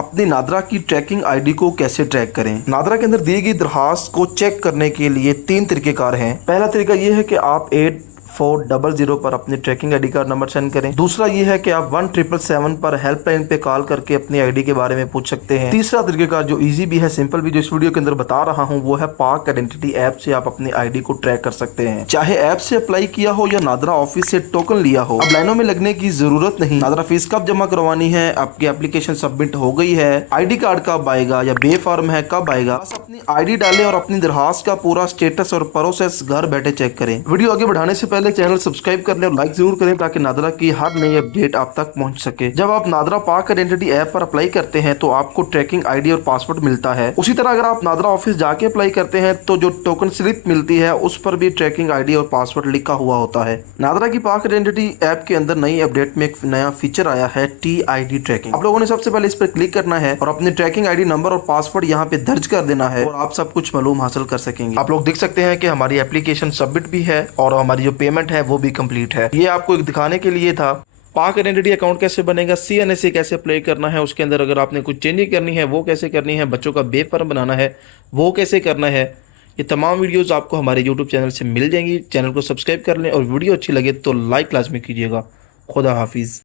अपनी नादरा की tracking ID को कैसे ट्रैक करें। नादरा के अंदर दी गई दरखास्त को चेक करने के लिए 3 तरीकेकार हैं। पहला तरीका यह है कि आप 8400 पर अपनी ट्रैकिंग आईडी का नंबर सेंड करें। दूसरा ये है कि आप 1777 पर हेल्पलाइन पे कॉल करके अपनी आईडी के बारे में पूछ सकते हैं। तीसरा तरीका जो इजी भी है, सिंपल भी, जो इस वीडियो के अंदर बता रहा हूँ, वो है पाक आइडेंटिटी ऐप से आप अपनी आईडी को ट्रैक कर सकते हैं। चाहे ऐप से अप्लाई किया हो या नादरा ऑफिस से टोकन लिया हो, अब लाइनों में लगने की जरूरत नहीं। नादरा फीस कब जमा करवानी है, आपकी एप्लीकेशन सबमिट हो गई है, आईडी कार्ड कब आएगा या बे फॉर्म है कब आएगा, बस अपनी आईडी डालें और अपनी दरखास्त का पूरा स्टेटस और प्रोसेस घर बैठे चेक करें। वीडियो आगे बढ़ाने से पहले चैनल सब्सक्राइब कर लें और लाइक जरूर करें ताकि नादरा की हर नई अपडेट आप तक पहुंच सके। जब आप नादरा पाक आइडेंटिटी ऐप पर अप्लाई करते हैं तो आपको ट्रैकिंग आईडी और पासवर्ड मिलता है। उसी तरह अगर आप नादरा ऑफिस जाके अप्लाई करते हैं तो जो टोकन स्लिप मिलती है उस पर भी ट्रैकिंग आईडी और पासवर्ड लिखा हुआ होता है। नादरा की पाक आइडेंटिटी ऐप के अंदर नई अपडेट में एक नया फीचर आया है, TID ट्रैकिंग। आप लोगों ने सबसे पहले इस पर क्लिक करना है और अपनी ट्रैकिंग आईडी नंबर और पासवर्ड यहाँ पे दर्ज कर देना है और आप सब कुछ मालूम हासिल कर सकेंगे। आप लोग देख सकते हैं कि हमारी एप्लीकेशन सबमिट भी है और हमारी जो पेमेंट है वो भी कंप्लीट है। ये आपको एक दिखाने के लिए था। पाक आइडेंटिटी अकाउंट कैसे बनेगा, CNSA कैसे अप्लाई करना है, उसके अंदर अगर आपने कुछ चेंजिंग करनी है वो कैसे करनी है, बच्चों का बे फॉर्म बनाना है वो कैसे करना है, ये तमाम वीडियोस आपको हमारे YouTube चैनल से मिल जाएंगी। चैनल को सब्सक्राइब कर लें और वीडियो अच्छी लगे तो लाइक लाजमी कीजिएगा। खुदा हाफिज़।